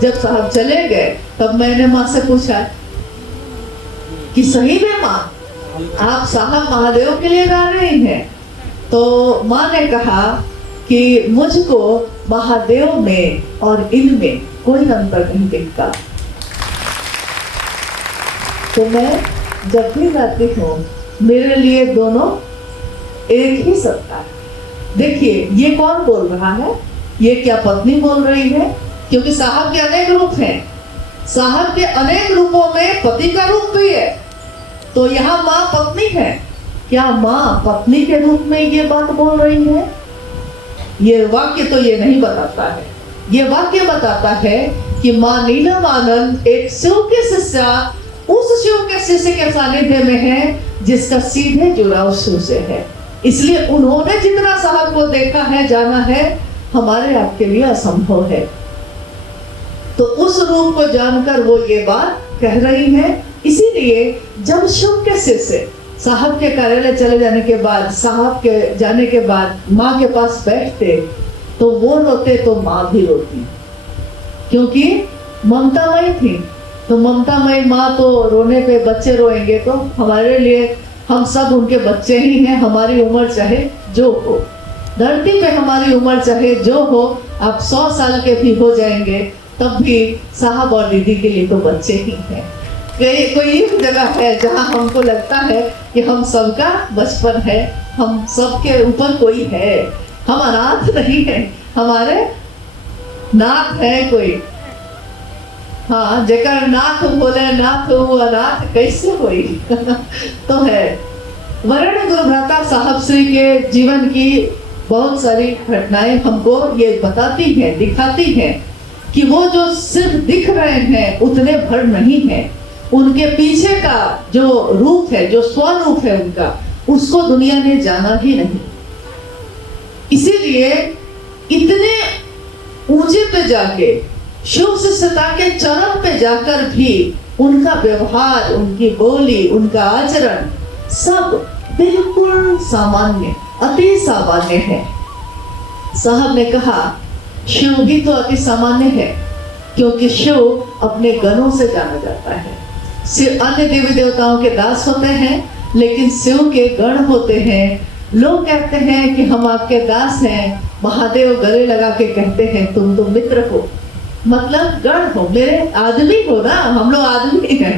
जब साहब चले गए तब मैंने माँ से पूछा कि सही में माँ आप साहब महादेव के लिए गा रही हैं? तो माँ ने कहा कि मुझको महादेव में और इनमें कोई अंतर नहीं दिखता। तो मैं जब भी गाती हूँ मेरे लिए दोनों एक ही सत्ता है। देखिए ये कौन बोल रहा है? ये क्या पत्नी बोल रही है? क्योंकि साहब के अनेक रूप हैं। साहब के अनेक रूपों में पति का रूप भी है। तो यहाँ माँ पत्नी है। क्या माँ पत्नी के रूप में ये बात बोल रही है? ये वाक्य तो ये नहीं बताता है। ये वाक्य बताता है कि माँ नीलम आनंद एक शिव के शिष्या उस शिव के शिष्य के सानिध्य में है जिसका सीधे जुड़ाव शिव से है। इसलिए उन्होंने जितना साहब को देखा है, जाना है, हमारे आपके लिए असंभव है। तो उस रूप को जानकर वो ये बात कह रही हैं। इसीलिए जब शिव के शिष्य साहब के कार्यालय चले जाने के बाद, साहब के जाने के बाद माँ के पास बैठते तो वो रोते तो माँ भी रोती, क्योंकि ममतामयी थी। तो ममतामयी माँ तो रोने पे बच्चे रोएंगे, तो हमारे लिए हम सब उनके बच्चे ही हैं। हमारी उम्र चाहे जो हो, धरती पे हमारी उम्र चाहे जो हो, आप 100 साल के भी हो जाएंगे तब भी साहब और दीदी के लिए तो बच्चे ही हैं। कोई एक जगह है जहाँ हमको लगता है कि हम सबका बचपन है, हम सबके ऊपर कोई है, हम अनाथ नहीं है, हमारे नाथ है कोई। हाँ, जेकर नाथ बोले नाथ हो अनाथ कैसे हुई तो है। वरण गुरु भ्राता साहब श्री के जीवन की बहुत सारी घटनाएं हमको ये बताती हैं, दिखाती हैं कि वो जो सिर्फ दिख रहे हैं उतने भर नहीं है। उनके पीछे का जो रूप है, जो स्वरूप है उनका, उसको दुनिया ने जाना ही नहीं। इसीलिए इतने ऊंचे पे जाके, शिव शिष्यता के चरम पे जाकर भी उनका व्यवहार, उनकी बोली, उनका आचरण सब बिल्कुल सामान्य, अति सामान्य है। साहब ने कहा शिव भी तो अति सामान्य है, क्योंकि शिव अपने गणों से जाना जाता है। शिव अन्य देवी देवताओं के दास होते हैं, लेकिन शिव के गण होते हैं। लोग कहते हैं कि हम आपके दास हैं, महादेव गले लगा के कहते हैं तुम तो मित्र हो, मतलब गण हो, मेरे आदमी हो ना, हम लोग आदमी हैं।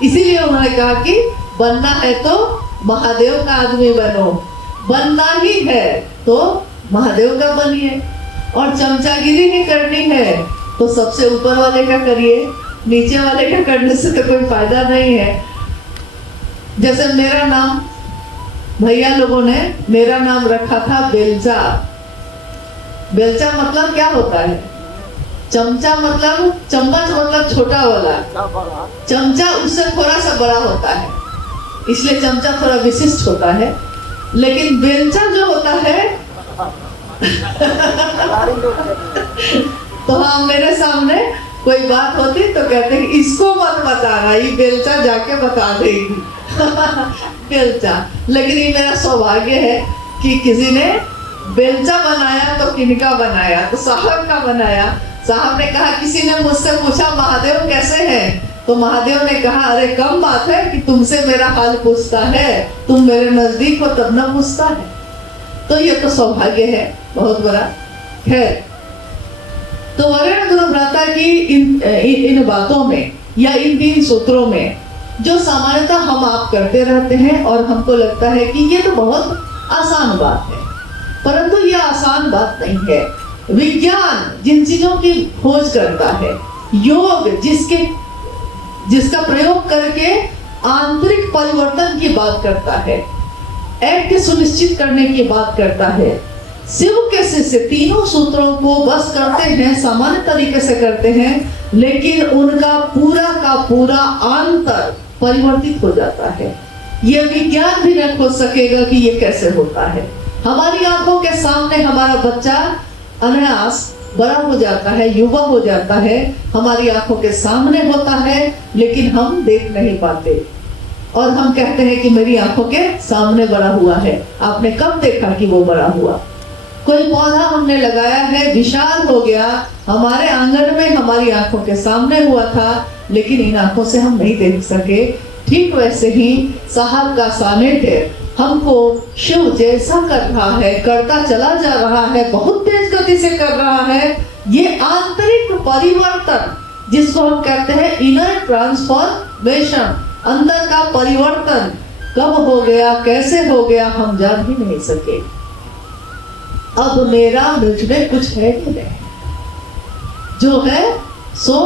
इसीलिए उन्होंने कहा कि बनना है तो महादेव का आदमी बनो, बनना ही है तो महादेव का बनिए, और चमचागिरी ही करनी है तो सबसे ऊपर वाले का करिए, नीचे वाले का करने से तो कोई फायदा नहीं है। जैसे मेरा नाम, भैया लोगों ने मेरा नाम रखा था बेलचा। बेलचा मतलब क्या होता है? चमचा मतलब, चम्मच मतलब छोटा वाला, चमचा उससे थोड़ा सा बड़ा होता है, इसलिए चमचा थोड़ा विशिष्ट होता है। लेकिन बेलचा जो होता है तो हाँ, मेरे सामने कोई बात होती तो कहते हैं इसको मत बताना, ये बेलचा जाके बता देगी बेलचा। लेकिन ये मेरा सौभाग्य है कि किसी ने बेलचा बनाया तो किनका बनाया? तो साहब का बनाया। साहब ने कहा, किसी ने मुझसे पूछा महादेव कैसे हैं? तो महादेव ने कहा, अरे कम बात है कि तुमसे मेरा हाल पूछता है, तुम मेरे नजदीक हो तब न पूछता है। तो ये तो सौभाग्य है बहुत बड़ा। खैर, तो वरण गुरु भ्राता की इन बातों में या इन 3 सूत्रों में जो सामान्यतः हम आप करते रहते हैं और हमको लगता है कि ये तो बहुत आसान बात है, परंतु ये आसान बात नहीं है। विज्ञान जिन चीजों की खोज करता है, योग जिसका प्रयोग करके आंतरिक परिवर्तन की बात करता है, ऐक्ट सुनिश्चित करने की बात करता है, शिव के शिष्य तीनों सूत्रों को बस करते हैं, सामान्य तरीके से करते हैं, लेकिन उनका पूरा का पूरा आंतर परिवर्तित हो जाता है। ये विज्ञान भी न खोज सकेगा कि ये कैसे होता है। हमारी आंखों के सामने हमारा बच्चा अनायास बड़ा हो जाता है, युवा हो जाता है, हमारी आंखों के सामने होता है, लेकिन हम देख नहीं पाते और हम कहते हैं कि मेरी आंखों के सामने बड़ा हुआ है। आपने कब देखा कि वो बड़ा हुआ? कोई पौधा हमने लगाया है, विशाल हो गया, हमारे आंगन में हमारी आंखों के सामने हुआ था, लेकिन इन आंखों से हम नहीं देख सके। ठीक वैसे ही साहब का सानिध्य हमको शिव जैसा कर रहा है, करता चला जा रहा है, बहुत तेज गति से कर रहा है। ये आंतरिक परिवर्तन जिसको हम कहते हैं इनर ट्रांसफॉर्मेशन, अंदर का परिवर्तन कब हो गया, कैसे हो गया, हम जान ही नहीं सके। अब मेरा मुझ में कुछ है कि नहीं, जो है सो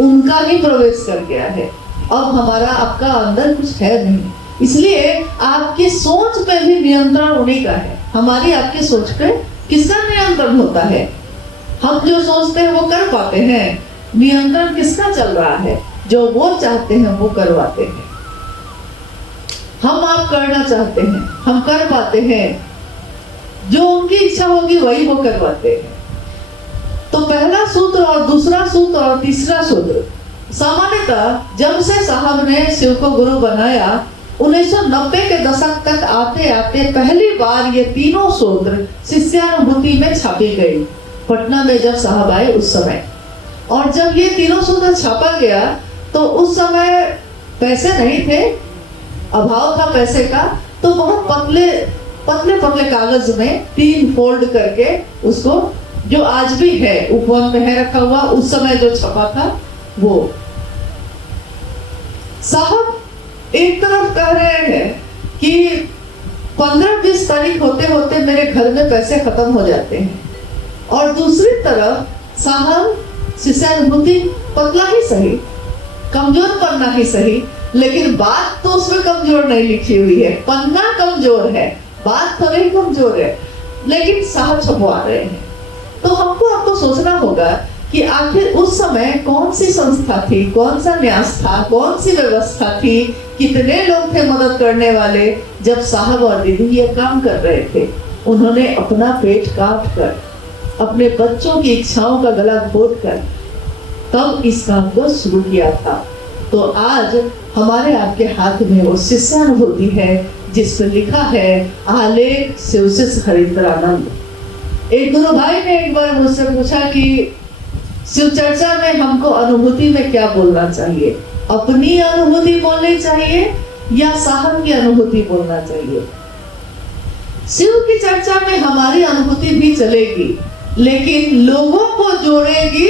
उनका ही प्रवेश कर गया है। अब हमारा आपका अंदर कुछ है नहीं, इसलिए आपकी सोच पे भी नियंत्रण उन्हीं का है। हमारी आपकी सोच पे किसका नियंत्रण होता है? हम जो सोचते हैं वो कर पाते हैं। नियंत्रण किसका चल रहा है? जो वो चाहते हैं वो करवाते हैं। हम आप करना चाहते हैं, हम कर पाते हैं, जो उनकी इच्छा होगी वही वो करवाते हैं। तो पहला सूत्र और दूसरा सूत्र और तीसरा सूत्र, सामान्यतः जब से साहब ने शिव को गुरु बनाया 1990 के दशक तक आते आते पहली बार ये तीनों सूत्र शिष्यानुभूति में छापी गई। पटना में जब साहब आए उस समय, और जब ये तीनों सूत्र छापा गया तो उस समय पैसे नहीं थे, अभाव था पैसे का, तो बहुत पतले पतले कागज में 3 फोल्ड करके उसको, जो आज भी है उपवन में है रखा हुआ, उस समय जो छपा था वो। साहब एक तरफ कह रहे हैं कि 15-20 तारीख होते होते मेरे घर में पैसे खत्म हो जाते हैं, और दूसरी तरफ साहब शिष्यानुभूति पतला ही सही, कमजोर पन्ना ही सही, लेकिन बात तो उसमें कमजोर नहीं लिखी हुई है। पन्ना कमजोर है, बात तो नहीं कमजोर है, लेकिन साहब छपवा रहे हैं। तो हमको आपको सोचना होगा कि आखिर उस समय कौन सी संस्था थी, कौन सा न्यास था, कौन सी व्यवस्था थी, कितने लोग थे मदद करने वाले। जब साहब और दीदी ये काम कर रहे थे, उन्होंने अपना पेट काट कर, अपने बच्चों की इच्छाओं का गला घोट कर तब इस काम को शुरू किया था। तो आज हमारे आपके हाथ में वो शिष्यानुभूति है जिस पर लिखा है आलेख शिवशिष्य हरिंद्रानंद। एक गुरु भाई ने एक बार मुझसे पूछा कि शिव चर्चा में हमको अनुभूति में क्या बोलना चाहिए, अपनी अनुभूति बोलनी चाहिए या साहब की अनुभूति बोलना चाहिए। शिव की चर्चा में हमारी अनुभूति भी चलेगी, लेकिन लोगों को जोड़ेगी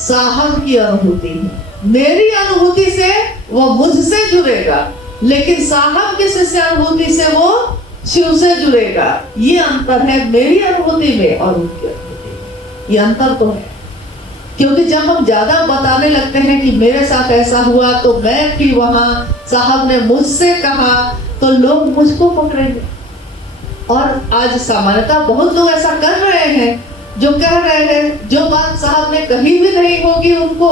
साहब की अनुभूति। मेरी अनुभूति से वो मुझसे जुड़ेगा, लेकिन साहब की शिष्यानुभूति से वो शिव से जुड़ेगा। ये अंतर है मेरी अनुभूति में और उनकी अनुभूति में, ये अंतर तो है। क्योंकि जब हम ज्यादा बताने लगते हैं कि मेरे साथ ऐसा हुआ तो मैं थी वहां, साहब ने मुझसे कहा, तो लोग मुझको पकड़ेंगे। और आज सामान्यतः बहुत लोग ऐसा कर रहे हैं, जो कह रहे हैं जो बात साहब ने कही भी नहीं होगी उनको,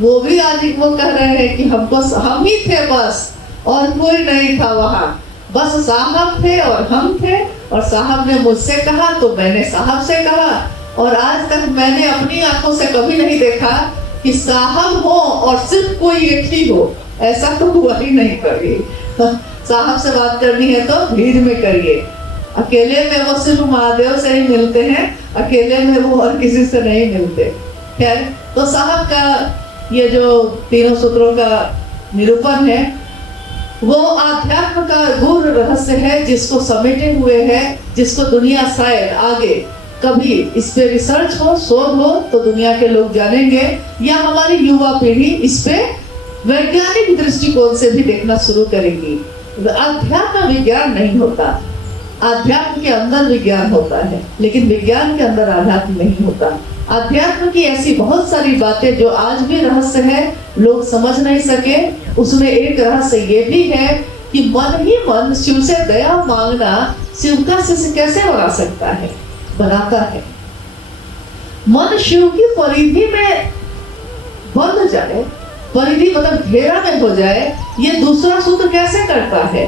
वो भी आज वो कह रहे हैं कि हमको, हम ही थे बस और कोई नहीं था वहां, बस साहब थे और हम थे, और साहब ने मुझसे कहा तो मैंने साहब से कहा। और आज तक मैंने अपनी आंखों से कभी नहीं देखा कि साहब हो और सिर्फ कोई एक ही हो, ऐसा तो हुआ ही नहीं कभी। साहब से बात करनी है तो भीड़ में करिए, अकेले में वो सिर्फ महादेव से ही मिलते हैं, अकेले में वो और किसी से नहीं मिलते। खैर, तो साहब का ये जो तीनों सूत्रों का निरूपण है वो आध्यात्म का गूढ़ रहस्य है, जिसको समेटे हुए है, जिसको दुनिया शायद आगे कभी इस पे रिसर्च हो, शोध हो तो दुनिया के लोग जानेंगे, या हमारी युवा पीढ़ी इस पे वैज्ञानिक दृष्टिकोण से भी देखना शुरू करेगी। अध्यात्म विज्ञान नहीं होता, अध्यात्म के अंदर विज्ञान होता है, लेकिन विज्ञान के अंदर अध्यात्म नहीं होता। अध्यात्म की ऐसी बहुत सारी बातें जो आज भी रहस्य है, लोग समझ नहीं सके। उसमें एक रहस्य ये भी है कि मन ही मन शिव से दया मांगना शिव का शिष्य कैसे बना सकता है, बनाता है। मन शिव की परिधि में बंध जाए, परिधि मतलब घेरा में हो जाए, ये दूसरा सूत्र कैसे करता है?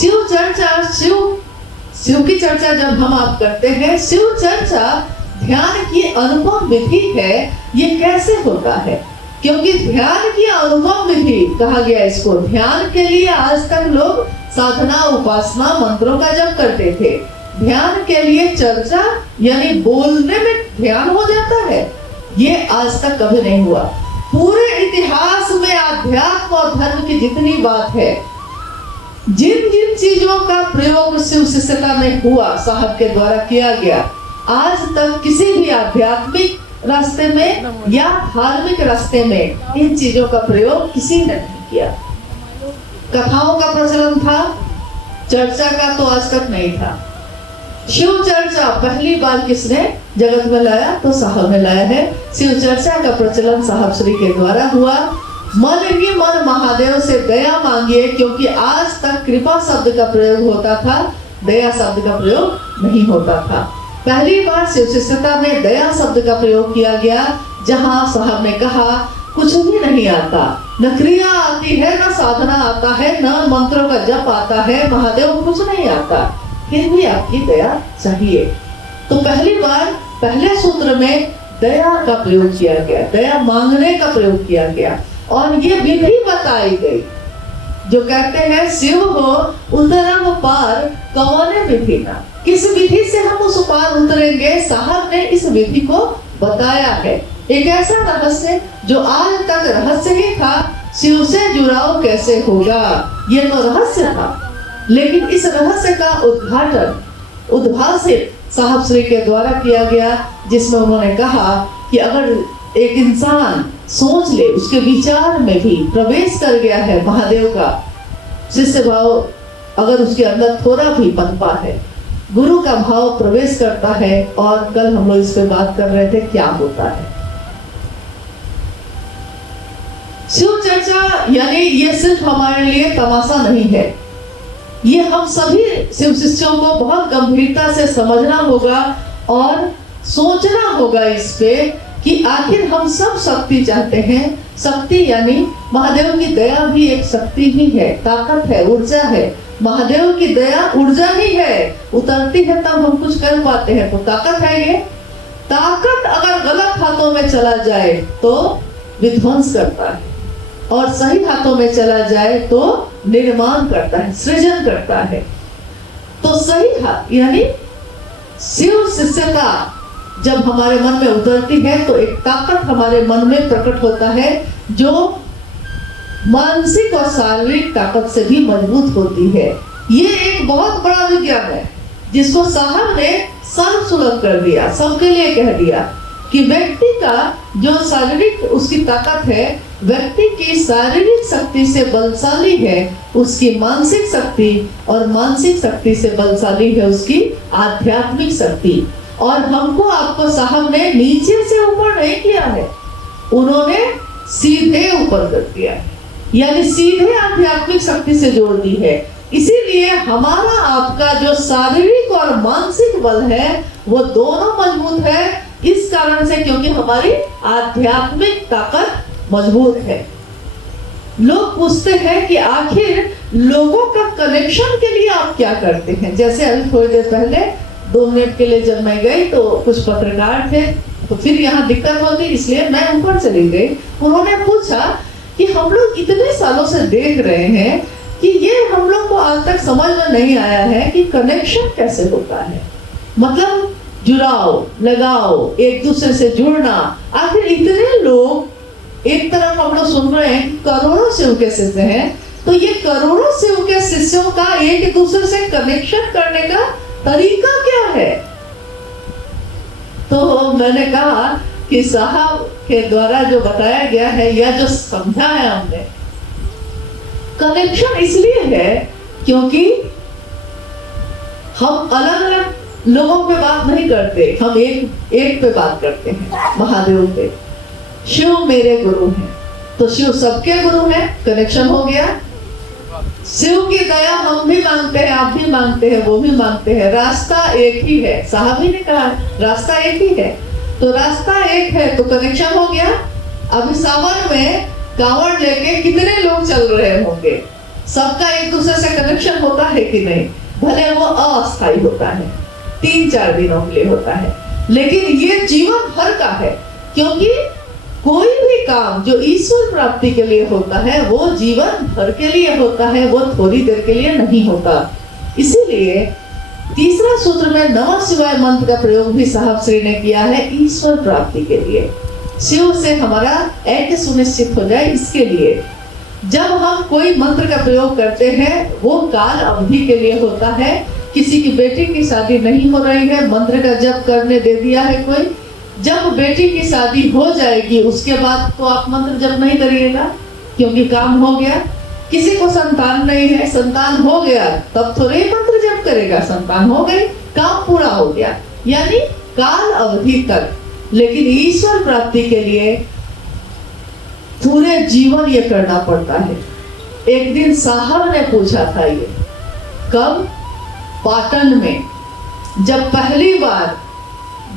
शिव चर्चा, शिव की चर्चा जब हम आप करते हैं, शिव चर्चा ध्यान की अनुपम विधि है। ये कैसे होता है? क्योंकि ध्यान की अनुपम विधि कहा गया इसको। ध्यान के लिए आज तक लोग साधना, उपासना, मंत्रों का जप करते थे, ध्यान के लिए चर्चा यानी बोलने में ध्यान हो जाता है, ये आज तक कभी नहीं हुआ। पूरे इतिहास में आध्यात्म और धर्म की जितनी बात है, जिन जिन चीजों का प्रयोग शिव शिष्यता में हुआ, साहब के द्वारा किया गया, आज तक किसी भी आध्यात्मिक रास्ते में या धार्मिक रास्ते में इन चीजों का प्रयोग किसी ने नहीं किया। कथाओं का प्रचलन था, चर्चा का तो आज तक नहीं था। शिव चर्चा पहली बार किसने जगत में लाया? तो साहब ने लाया है। शिव चर्चा का प्रचलन साहब श्री के द्वारा हुआ। मन ही मन महादेव से दया मांगिए, क्योंकि आज तक कृपा शब्द का प्रयोग होता था, दया शब्द का प्रयोग नहीं होता था। पहली बार शिव शिष्यता में दया शब्द का प्रयोग किया गया, जहां साहब ने कहा कुछ भी नहीं आता, न क्रिया आती है, न साधना आता है, न मंत्रों का जप आता है, महादेव कुछ नहीं आता, फिर भी आपकी दया चाहिए। तो पहली बार पहले सूत्र में दया का प्रयोग किया गया, दया मांगने का प्रयोग किया गया। और ये विधि बताई गई, जो कहते हैं शिव हो उतरम पार कौने विधि ना, किस विधि से हम उस पार उतरेंगे, साहब ने इस विधि को बताया है। एक ऐसा रहस्य जो आज तक रहस्य ही था, शिव से जुड़ाव कैसे होगा, ये तो रहस्य था। लेकिन इस रहस्य का उद्घाटन उद्भासित साहब श्री के द्वारा किया गया, जिसमें उन्होंने कहा कि अगर एक इंसान सोच ले, उसके विचार में भी प्रवेश कर गया है महादेव का शिष्य भाव, अगर उसके अंदर थोड़ा भी पनपा है, गुरु का भाव प्रवेश करता है। और कल हम लोग इस पे बात कर रहे थे क्या होता है शिव चर्चा। यानी ये सिर्फ हमारे लिए तमाशा नहीं है, ये हम सभी शिव शिष्यों को बहुत गंभीरता से समझना होगा और सोचना होगा इस पे कि आखिर हम सब शक्ति चाहते हैं। शक्ति यानी महादेव की दया भी एक शक्ति ही है, ताकत है, ऊर्जा है। महादेव की दया ऊर्जा ही है, उतरती है तब हम कुछ कर पाते हैं, तो ताकत है ये। ताकत अगर गलत हाथों में चला जाए तो विध्वंस करता है, और सही हाथों में चला जाए तो निर्माण करता है, सृजन करता है। तो सही हाथ यानी शिव शिष्यता जब हमारे मन में उतरती है तो एक ताकत हमारे मन में प्रकट होता है, जो मानसिक और शारीरिक ताकत से भी मजबूत होती है। ये एक बहुत बड़ा विज्ञान है, जिसको साहब ने सर्वसुलभ कर दिया, सबके लिए कह दिया कि व्यक्ति का जो शारीरिक उसकी ताकत है, व्यक्ति की शारीरिक शक्ति से बलशाली है उसकी मानसिक शक्ति, और मानसिक शक्ति से बलशाली है उसकी आध्यात्मिक शक्ति। और हमको आपको साहब ने नीचे से ऊपर नहीं किया है, उन्होंने सीधे ऊपर कर दिया है, यानी सीधे आध्यात्मिक शक्ति से जोड़ दी है। इसीलिए हमारा आपका जो शारीरिक और मानसिक बल है वो दोनों मजबूत है, इस कारण से क्योंकि हमारी आध्यात्मिक ताकत मजबूत है। लोग पूछते हैं कि आखिर लोगों का कनेक्शन के लिए आप क्या करते हैं। जैसे अभी थोड़ी देर पहले 2 मिनट के लिए जब मैं गई तो कुछ पत्रकार थे, तो फिर यहाँ दिक्कत होगी इसलिए मैं ऊपर चली गई। उन्होंने पूछा कि हम लोग इतने सालों से देख रहे हैं कि ये हम लोग को आज तक समझ में नहीं आया है कि कनेक्शन कैसे होता है, मतलब जुड़ाव, लगाव, एक दूसरे से जुड़ना। आखिर इतने लोग एक तरफ हम लोग सुन रहे हैं करोड़ों शिव के शिष्य हैं, तो ये करोड़ों शिव के शिष्यों का एक दूसरे से कनेक्शन करने का तरीका क्या है। तो मैंने कहा कि साहब के द्वारा जो बताया गया है या जो समझा है हमने, कनेक्शन इसलिए है क्योंकि हम अलग अलग लोगों पे बात नहीं करते, हम एक पे बात करते हैं, महादेव पे। शिव मेरे गुरु हैं, तो शिव सबके गुरु हैं, कनेक्शन हो गया। शिव की दया हम भी मांगते हैं, आप भी मांगते हैं, वो भी मांगते हैं, रास्ता एक ही है। साहब ही ने कहा रास्ता एक ही है, तो रास्ता एक है तो कनेक्शन हो गया। अभी सावन में कांवड़ लेके कितने लोग चल रहे होंगे, सबका एक दूसरे से कनेक्शन होता है कि नहीं, भले वो अस्थायी होता है, 3-4 दिनों के लिए होता है, लेकिन ये जीवन भर का है। क्योंकि कोई भी काम जो ईश्वर प्राप्ति के लिए होता है वो जीवन भर के लिए होता है, वो थोड़ी देर के लिए नहीं होता। इसीलिए तीसरा सूत्र में नमः शिवाय मंत्र का प्रयोग भी साहब श्री ने किया है ईश्वर प्राप्ति के लिए, शिव से हमारा ऐक्य सुनिश्चित हो जाए इसके लिए। जब हम कोई मंत्र का प्रयोग करते हैं वो काल अवधि के लिए होता है। किसी की बेटी की शादी नहीं हो रही है, मंत्र का जप करने दे दिया है कोई, जब बेटी की शादी हो जाएगी उसके बाद तो आप मंत्र जप नहीं करिएगा क्योंकि काम हो गया। किसी को संतान नहीं है, संतान हो गया तब थोड़े ही मंत्र जप करेगा, संतान हो गई, काम पूरा हो गया, यानी काल अवधि तक। लेकिन ईश्वर प्राप्ति के लिए पूरे जीवन ये करना पड़ता है। एक दिन साहब ने पूछा था ये, कब? पाटन में, जब पहली बार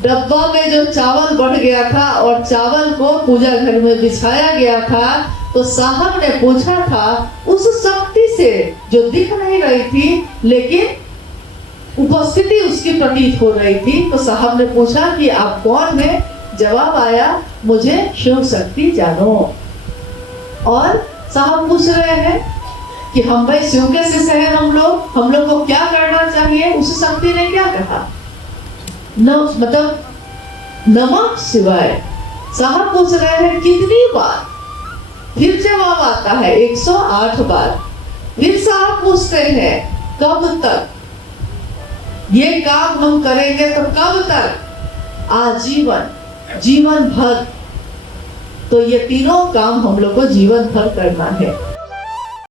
डब्बा में जो चावल बढ़ गया था और चावल को पूजा घर में बिछाया गया था, तो साहब ने पूछा था उस शक्ति से जो दिख नहीं रही थी लेकिन उपस्थिति उसकी प्रतीत हो रही थी, तो साहब ने पूछा कि आप कौन है? जवाब आया, मुझे शिव शक्ति जानो। और साहब पूछ रहे हैं कि हम भाई शिव के शिष्य हैं, हम लोग को क्या करना चाहिए? उस शक्ति ने क्या कहा? मतलब नमः शिवाय। साहब पूछ रहे हैं कितनी बार? फिर जवाब आता है 108 बार। फिर साहब पूछते हैं कब तक? ये काम हम करेंगे तो कब तक? आजीवन, जीवन भर। तो ये तीनों काम हम लोग को जीवन भर करना है।